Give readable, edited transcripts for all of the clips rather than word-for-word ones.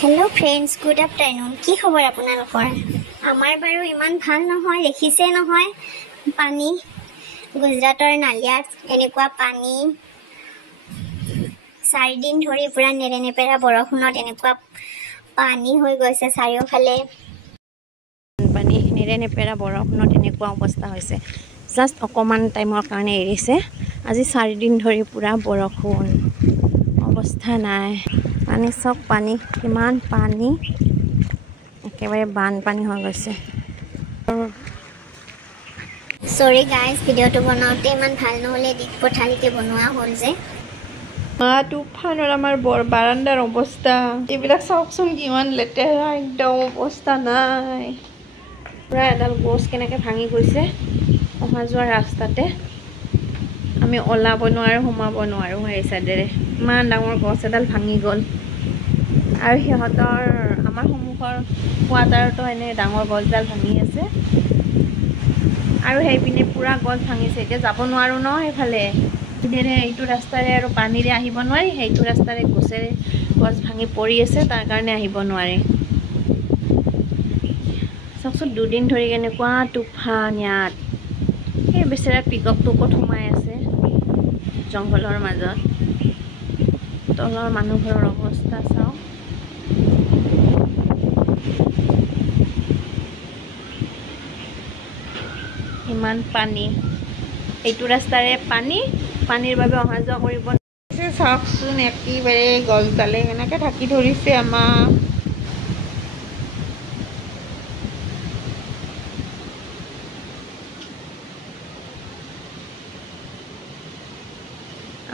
hello friends good afternoon की खबर আপোনালোকৰ আমাৰ বাৰু ইমান ভাল নহয় দেখিছে নহয় পানী গুজৰাটৰ নালিয়াত এনেকুৱা পানী 4 দিন ধৰি পুৰা নেৰেনেপেৰা বৰষুণত এনেকুৱা পানী হৈ গৈছে চাৰিওফালে পানী নেৰেনেপেৰা বৰষুণত এনেকুৱা অৱস্থা হৈছে জাস্ট অকমান টাইমৰ কাৰণে এৰিছে আজি 4 দিন ধৰি পুৰা বৰষুণ অৱস্থা নাই পানী সব পানী কিমান পানী একেবাৰে বানপানী হৈ গৈছে সৰি গাইস ভিডিওটো বনাওতে ইমান ভাল নহলে দিক পঠালিতে বনোৱা হ'ল যে তুফানৰ আমাৰ বাৰান্দাৰ অৱস্থা এইবিলাক চাওকচোন কিমান লেতেৰা একদম অৱস্থা নাই পুৰা এডাল গছ কেনেকৈ ভাঙি গৈছে অহা যোৱা ৰাস্তাতে আমি ওলাব নোৱাৰো সোমাব নোৱাৰো এই সাইডেৰে ইমান ডাঙৰ গছ এডাল ভাঙি গ'ল আৰু সিহঁতৰ আমাৰ সন্মুখৰ কোৱাটাৰটো এনে ডাঙৰ গছডাল ভাঙি আছে আৰু সেইপিনে পুৰা গছ ভাঙিছে এতিয়া যাব নোৱাৰো ন সেইফালে ইধেৰে এইটো ৰাস্তাৰে আৰু পানীৰে আহিব নোৱাৰি সেইটো ৰাস্তাৰে গছেৰে গছ ভাঙি পৰি আছে তাৰ কাৰণে আহিব নোৱাৰে চাওকচোন 2 দিন ধৰি কেনেকুৱা তুফান ইয়াত এই বেচেৰা পিকআপটো ক'ত সোমাই আছে জংঘলৰ মাজত তলৰ মানুহৰ অৱস্থা চাও ইমান পানী এইটো ৰাস্তাৰে পানীৰ বাবে অহা যোৱা কৰিব চাওকচোন একেবাৰে গছডালে এনেকৈ ঢাকি ধৰিছে আমাক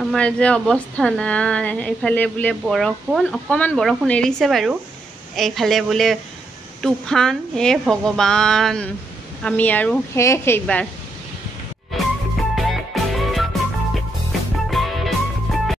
আমাৰ যে অৱস্থা নাই এইফালে বোলে বৰষুণ অকমান বৰষুণ এৰিছে বাৰু এইফালে বোলে তুফান হে ভগৱান আমি আৰু শেষ এইবাৰ